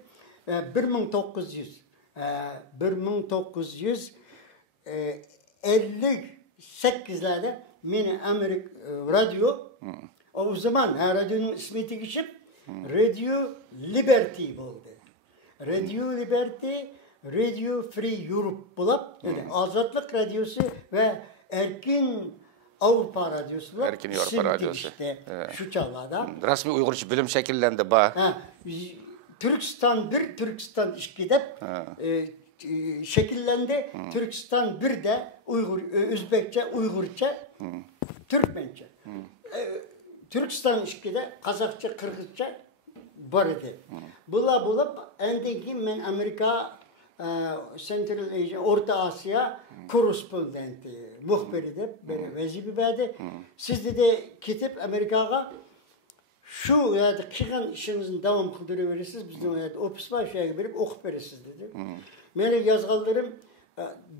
1958'lerde meni Amerik radyo o zaman radyonun ismi geçip Radio Liberty oldu. Radio Liberty, Radio Free Europe bulup Azatlık Radyosu ve Erkin Avrupa Radyosu. Erkin Avrupa Radyosu. Işte, şu çağlarda. Resmi Uygurca bilim şekillendi ba. Türkistan 1, Türkistan 2'de şekillendi. Türkistan 1'de Uygur, Özbekçe, Uygurca, Türkmence. Türkistan 2'de Kazakça, Kırgızca var idi. Bula bulup endeki ben Amerika Central Asia, Orta Asya korrespondenti, muhbiri de vazife verdi. Siz de gidip Amerika'ya şu ya da çıkan işinizin devam kıldırıverirsiniz. Bizim hayat ofis var şeye verip okup verirsiniz dedi. Benim yazgılarım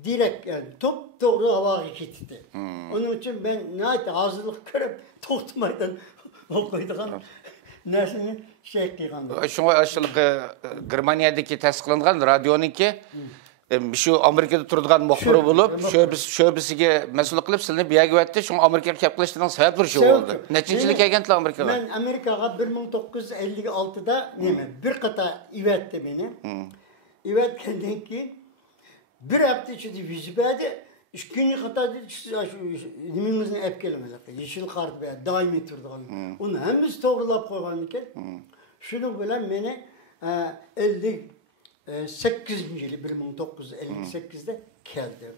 direkt yani top doğru havaya gitti. Onun için ben neyse hazırlık görüp toxtumaydan okuyduğum nersini şey kıygandım. Şuna aşılık Germaniyadaki tasdiqlangan radyonunki şu Amerika'da turduğun muhbiri bulup şöbisiga mesuluk kılıp silini biyaga ötdi. Şuna Amerika'ya kep qilishdan sebep bir şey oldu. Nechinchilik kelganlar Amerika'ga? Ben Amerika'ga 1956'da bir kata ivetdi beni. İvetkendan keyin bir hafta içinde vize verdi. İkinci kata nimimizni ep kelmeler. Yeşil kart be daimi turduğun. Onu hemimiz doğrulap koygan iken. Şunun bilen meni 58. yılı 1958'de geldi.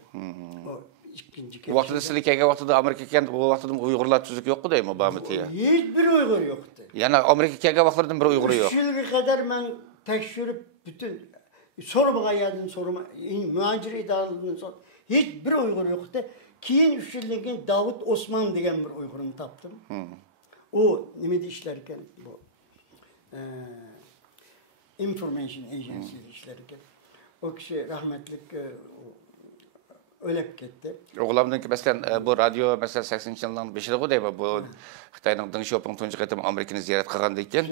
O ikinci kez. Vaqtida sizlar kelgan vaqtida Amerika kelgan o vaqtida Uyg'urlar tuzuk yo'qku deymi Bamitiya? Hiçbir Uygur yoktu. Yani Amerika kelgan vaqtlardan bir Uyg'ur yo'q. 3 yılga kadar ben tekşürüp bütün soruma geldim soruma muhacir idaralığından sonra hiçbir Uygur yoktu. Keyin 3 yıldan keyin Davut Osman degan bir Uygur'unu taptım. O nimede işlerken bu Information Agency işlerken o kişi rahmetlik ölüp gitti. Oğlamdaki mesela bu radyo mesela 80 yıldan beşiği deymi bu Xitayning Deng Xiaoping tunji qatam Amerikani ziyorat qilgan ekan.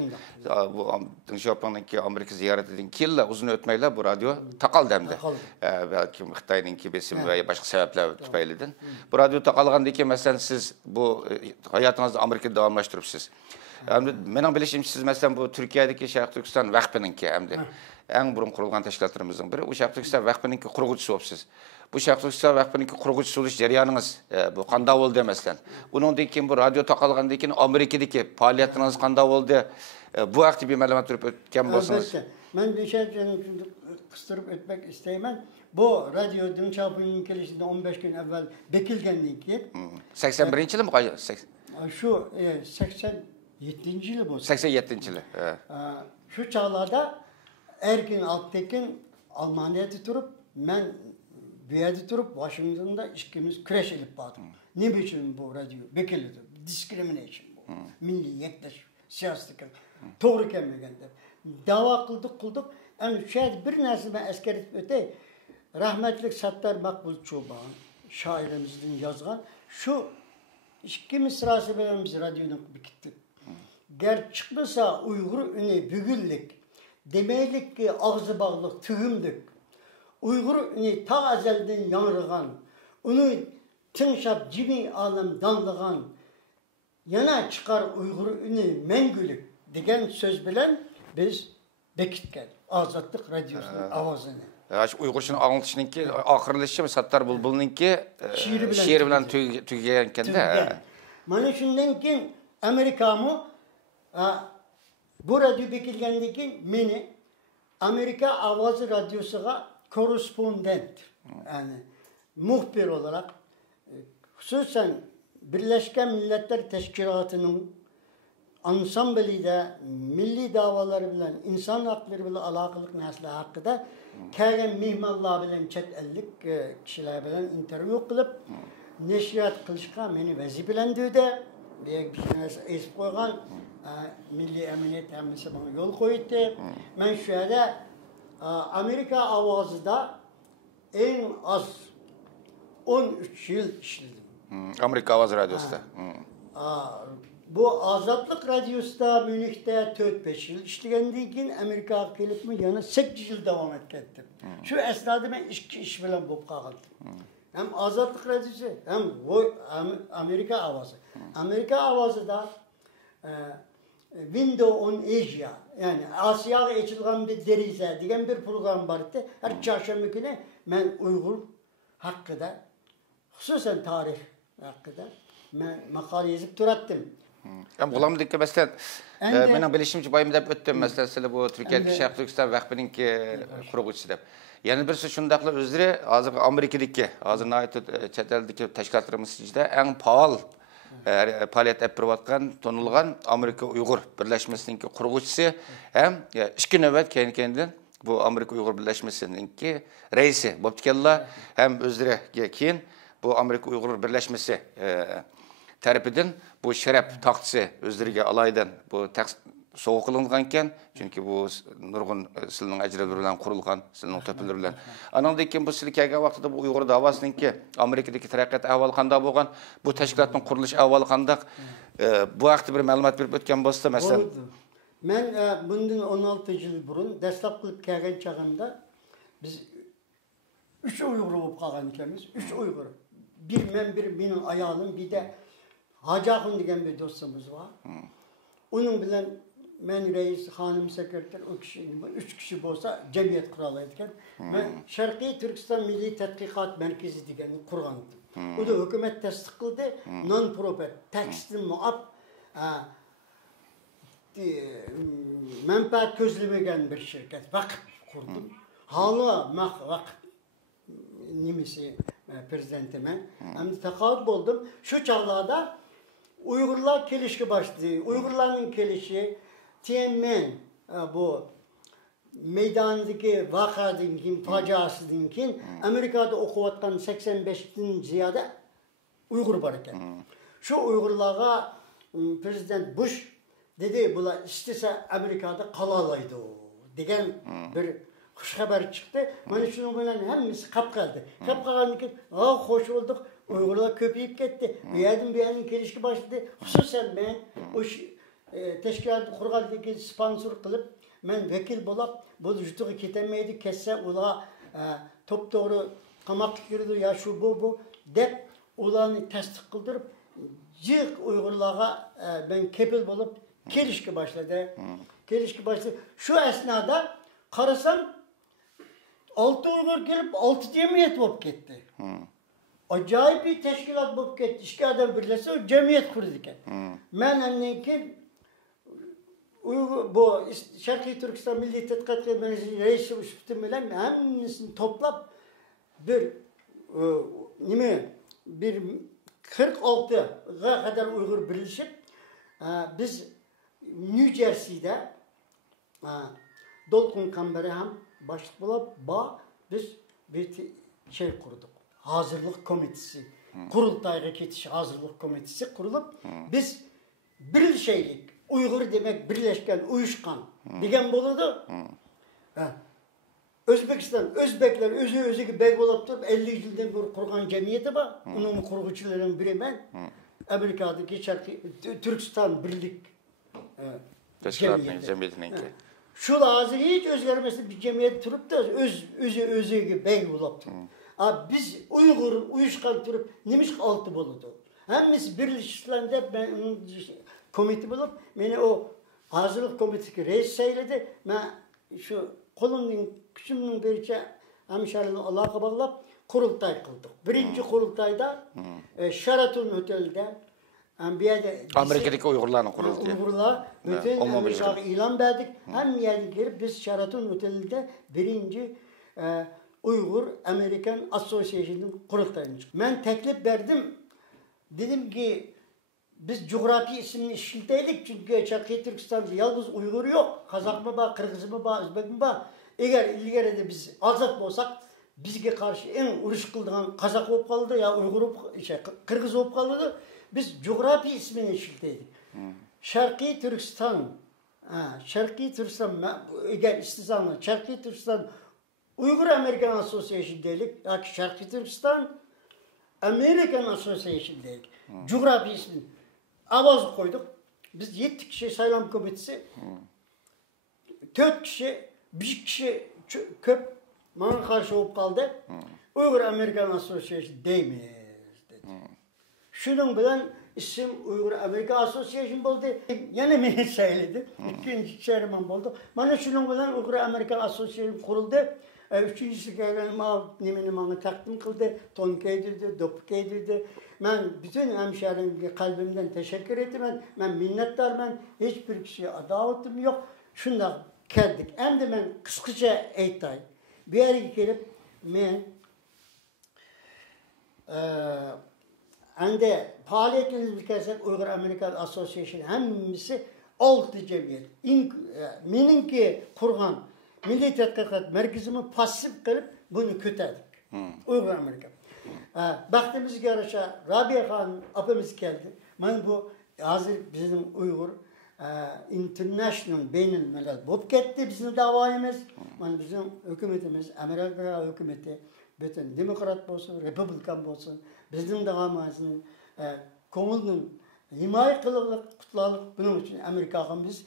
Bu Deng Xiaoping'ninki Amerika ziyaratidan keyin uzun o'tmaylar bu radyo taqaldi hamda. Balki Xitoyninki besim va boshqa sabablar tufaylidan. Bu radyo taqalgandan keyin mesela siz bu hayotingizni Amerikada davomlashtiribsiz. Mening bilishimcha siz mesela bu Turkiyadagi Sharq Turkiston vaqfininki hamda eng burun qurilgan tashkilotlarimizning biri u Sharq Turkiston vaqfininki qurg'uvchisi bo'libsiz. Bu Sharq Turkiston vaqfininki qurg'uvchisi bo'lish jarayoniniz bu qanday bo'ldi masalan? Buningdan keyin bu radio taqalgandan keyin Amerikadagi faoliyatingiz qanday bo'ldi? Bu haqda bir ma'lumot berib o'tgan bo'lsangiz. Men bir şey kıstırıp etmek isteyemem. Bu radyo Deng Xiaoping'in gelişinden 15 gün evvel bekilgenliği ki. 81-yili mi? Şu 87. yılı bu. 87-yili. Şu çağlarda Erkin Alptekin Almanya'da durup ben bir yerde durup Washington'da ikimiz küreş edip bağdım. Ne biçim bu radyo? Bekildi. Discrimination bu. Milliyetleş, siyasetlik. Doğru kelmegende. Dava kıldık. Yani bir nersi ben esker etip öte rahmetlik Sattar Makbul Çoban şairimizin yazgan şu iki mısrası bilen biz radyonun bitti. Ger çıkmasa Uygur üne bügüllük demeylik ki ağzı bağlı tüğümdük. Uygur ta ezelden yanırgan, onu tınşap cimi alem danlıgan, yana çıkar Uygur ünü mengülük degen söz bilen biz bekitken Azatlık Radyosu'nun avazını. Uyg'urchani anglitishninki oxirlashi Sattar Bulbulninki şiiri bilan tugagan ekanda. Mana shundan keyin Amerikamı bu radyo bekilgandan keyin meni Amerika Ovozi radyosuga korrespondent, yani muhbir olarak hususan Birleşken Milletler Teşkilatı'nın ansamblide milli davaları bilen, insan hakları bilen alakalık mesele hakkında kelgen mihmallar bilen, chet ellik kişiler bilen interview kılıp neşriyat kılışka meni vazifelendirdi. Bir kişiniz esip koygan milli emniyet emnisi bana yol koydu. Ben şöyle Amerika Avazı'da en az 13 yıl işledim. Amerika Ovozi Radyosu'da. Bu Azatlık Radyosu'da Münih'te 4-5 yıl işlegendiği için Amerika'ya gelip mi yana 8 yıl devam ettim. Şu esnada ben iş bilen bulup kaldım. Hem Azatlık Radyosu hem Amerika Avazı. Amerika Avazı'da Window on Asia, yani Asya'ya açılgan bir derize diyen bir program vardı. Her çarşamba günü ben Uygur hakkında, hususen tarih hakkında ben makale yazıp durattım. Bulamdiki mesela mening bilishimcha boyim deb o'tdim masalan sizlar bu Turkiyadagi Sharq Turkiston vaqtninki quruvchisi deb. Yana birisi shundaqla o'zlari hozir Amerikadagi, hozir chet eldagi tashkilotlarimiz ichida eng faol faoliyat olib berayotgan, tanilgan Amerika Uyg'ur birlashmasininki quruvchisi ham ikki navbat keyin bu Amerika Uyg'ur birlashmasininki raisi bo'lib keldilar. Ham o'zlariga keyin bu Amerika Uyg'ur birlashmasi tarafidan bu sharaf taxtisi o'zlariga alaydan bu so'g'u qilingan ekan, chunki bu nurg'un sizning ajralari bilan qurilgan, sizning to'pilari bilan. Anandan keyin bu sizlar kelgan vaqtida bu Uyg'ur davosiningki Amerikadagi taraqqiyot ahvoli qanday bo'lgan, bu tashkilotning qurilish ahvoli qanday, bu haqda bir ma'lumot berib o'tgan bo'lsa, masalan. Men bundan 16 yil burun dastlab qilib kelgan chog'imda biz 3 Uyg'ur bo'lib qolgan ekanmiz. 3 Uyg'ur. Bir benim ayağım, bir de Hacı Akın diyen bir dostumuz var. Onun bilen men reis, hanım sekreter, o kişi, 3 kişi olsa cemiyet kuralıydıken. Ben Şarkı Türkistan Milli Tetkikat Merkezi diyen kurgandım. O da hükümet tasdik kıldı. Non-profit, tekstil muab, menfaat közlemegen bir şirket. Vakıf kurdum. Hala vakıf nimisi prezidentime. Hem de takavut buldum. Şu çağlarda Uygurlar kelişki başladı. Uygurların kelişi Tianmen bu meydandaki vakadınkin, faciasıdınkin Amerika'da okuvattan 85'ten ziyade Uygur var iken. Şu Uygurlara Prezident Bush dedi bula istese Amerika'da kalalaydı o. Degen bir kuş haber çıktı. Bana şunu bilen hemimiz kap kaldı. Kap kalırken hoş olduk. Uygurlar köpeyip gitti. Bir yerden kelişki başladı. Hususen ben o teşkilatı kurgaldığı sponsor kılıp ben vekil bulup bu jutuğu ketemeydi kesse ula top doğru kamak girdi ya şu bu dep ulanı tasdik kıldırıp cık Uygurlara ben kepil bulup kelişki başladı. Kelişki başladı. Şu esnada karısam 6 Uygur gelip 6 cemiyet olup gitti. Acayip bir teşkilat bulup gitti. İki adam birleşse o cemiyet kurdu iken. Ben anneki bu Şarkı Türkistan Milli Tetkikat Merkezi reisi üstüm bilen hepsini toplap bir 46'ya kadar Uygur birleşip biz New Jersey'de Dolkun Kamberi hem başlık bulup biz bir şey kurduk. Hazırlık komitesi, kurultayga ketiş hazırlık komitesi kurulup biz bir şeylik Uygur demek birleşken, uyuşkan degen boludu. Özbekistan, Özbekler özü bey olup durup 50 yıldan bir kurgan cemiyeti var. Onun kurguçularının biri ben. Amerika'daki Türkistan Birlik Cemiyetininki. Şu hazır hiç özgermesi bir cemiyet turup da özüge bey bulup. Biz Uygur uyuşkan turup nemiş altı buludu. Hemimiz birleştiğinde ben komite bulup beni o hazırlık komitesi reis seyledi. Ben şu kolumdan küçümün beriçe hemşehrilerle alaka bağlap kurultay kıldık. Birinci kurultayda Sheraton Otel'de Amerika'daki Uygurlarla kuruldu. Uygurlar bütün Amerika'ya ilan verdik. Hem yerine girip biz Sheraton Otel'de birinci Uygur American Association'ın kurultayını çıktık. Ben teklif verdim. Dedim ki biz coğrafi isimini işilteydik çünkü Şarkı Türkistan'da yalnız Uygur yok. Kazak mı var, Kırgız mı var, Özbek mi var? Eğer ilgili de biz azat olsak bizge karşı en uruş kıldığın Kazak olup kaldı ya Uygur Kırgız olup kaldı. Biz coğrafi ismini işilteydik. Şarkı Türkistan, Şarkı Türkistan, eğer istizamla Şarkı Türkistan Uygur American Association dedik. Ya Şarkı Türkistan American Association dedik. Coğrafi ismini. Avaz koyduk. Biz 7 kişi sayılan komitesi. 4 kişi, 1 kişi köp bana karşı olup kaldı. Uygur American Association değmeyiz dedi. Şunun bilen isim Uygur American Association oldu. Yine beni söyledi. İkinci çevirmen oldu. Bana şunun bilen Uygur American Association kuruldu. Üçüncüsü gelen nemini bana takdim kıldı. Tonke edildi, dopke edildi. Ben bütün hemşehrilerime kalbimden teşekkür ettim. Ben minnettarım. Hiçbir kişiye adavetim yok. Şunda geldik. Hem de ben kısaca eytay. Bir yere gelip ben hem de faaliyetiniz bir kesek Uygur American Association hemisi 6 cemiyet. Meninki kurgan Milli Tetkikat Merkezimi pasif kılıp bunu küterdik. Uygur Amerika. Baktığımız yarışa Rabia Khan apımız geldi. Ben bu hazır bizim Uygur International Beynel Melal bulup gitti bizim davayımız. Ben bizim hükümetimiz, Amerika hükümeti, bütün demokrat olsun, republikan olsun, bizim davamızın konulunun himaye kılıklık, kutlalık bunun için Amerika'ya biz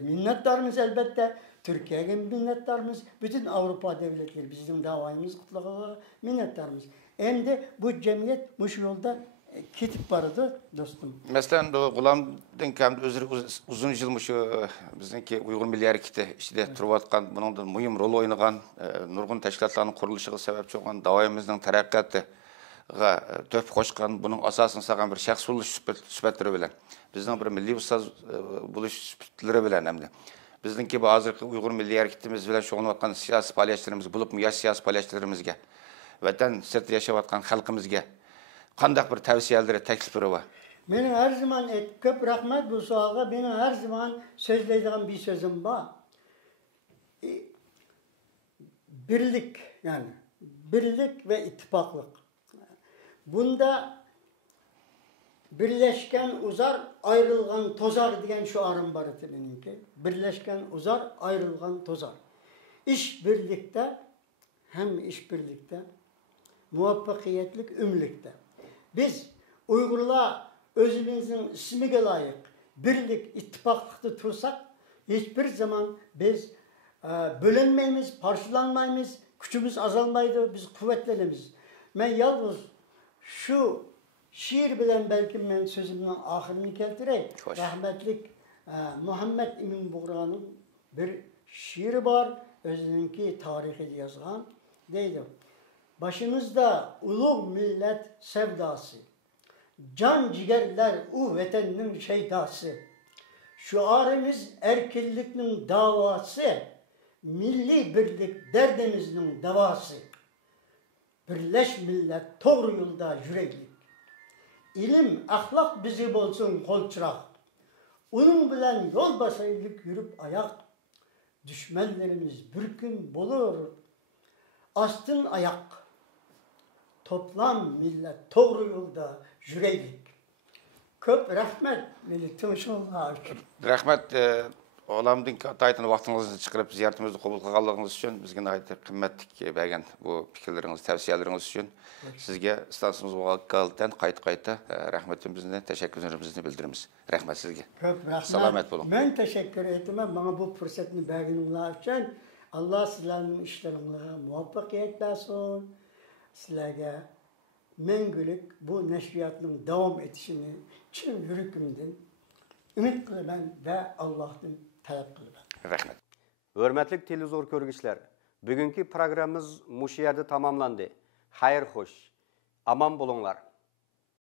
minnettarımız elbette. Türkiye'ye minnettarımız, bütün Avrupa devletleri bizim davayımız kutlalığa minnettarımız. Hem de bu cemiyet bu yolda kitip vardı dostum. Mesela Gulam'dan hem uzun yıl bizimki Uygur Milli Hareketi işte turvatkan bunun da mühim rol oynagan nurgun teşkilatlarının kuruluşuna sebepçi olan davayımızın terakkatı töp koşkan bunun asasını sağan bir şahs buluş sübetleri bilen. Bizden bir milli ustaz buluş sübetleri bilen hem de. Bizdenki bazı Uygur Milli Hareketimiz bilen şoğlanatkan siyasi paylaştırımız bulup mu yaş siyasi paylaştırımızga vatan sırtı yaşavatkan halkımızga kandak bir tavsiyeleri teklifleri var. Benim her zaman köp rahmet bu suağa benim her zaman sözleydiğim bir sözüm var. Birlik yani birlik ve ittifaklık. Bunda birleşken uzar, ayrılgan tozar diyen şu arım var benimki. Birleşken uzar, ayrılgan tozar. İş birlikte, hem iş birlikte, muvaffakiyetlik ümlükte. Biz Uygurlar özümüzün ismine layık birlik, ittifaklıkta tursak hiçbir zaman biz bölünmeyimiz, parçalanmayımız, gücümüz azalmaydı, biz kuvvetlenemiz. Ben yalnız şu şiir bilen belki ben sözümün ahirini keltireyim. Rahmetlik Muhammed İmin Buğra'nın bir şiiri var. Özününki tarihi yazgan. Deydim. Başınızda ulu millet sevdası. Can cigerler u vetenin şeydası. Şuarımız erkillikinin davası. Milli birlik derdimizin davası. Birleş millet doğru yolda yüreklik. İlim, ahlak bizi bolsun kol çırak. Onun bilen yol basaylık yürüp ayak. Düşmanlarımız bir gün bulur. Astın ayak. Toplam millet doğru yolda yüreklik. Köp rahmet milletin şunlar. Rahmet Olamdaki ataytın vaxtınızı çıkarıp ziyaretimizi kabul kılganlığınız için bizge nəhayət qimmatli bəgən bu fikirleriniz, tavsiyeleriniz için sizge stansımız kaldan qayta rahmetimizni, teşekkürlerimizni bildirimiz. Rahmet sizge. Çok rahmet. Selamet olun. Ben teşekkür ederim. Bana bu fırsatını verdiğiniz için Allah sizlerin işlerine muvaffakiyet versin. Sizlerge mengülük bu neşriyatın devam etişini çin yürükümden ümit kılıban ve Allah'tan talep kılıban. Rahmet. Hörmetlik televizor körgüçler, bugünkü programımız muşu yerde tamamlandı. Hayır hoş, aman bulunlar.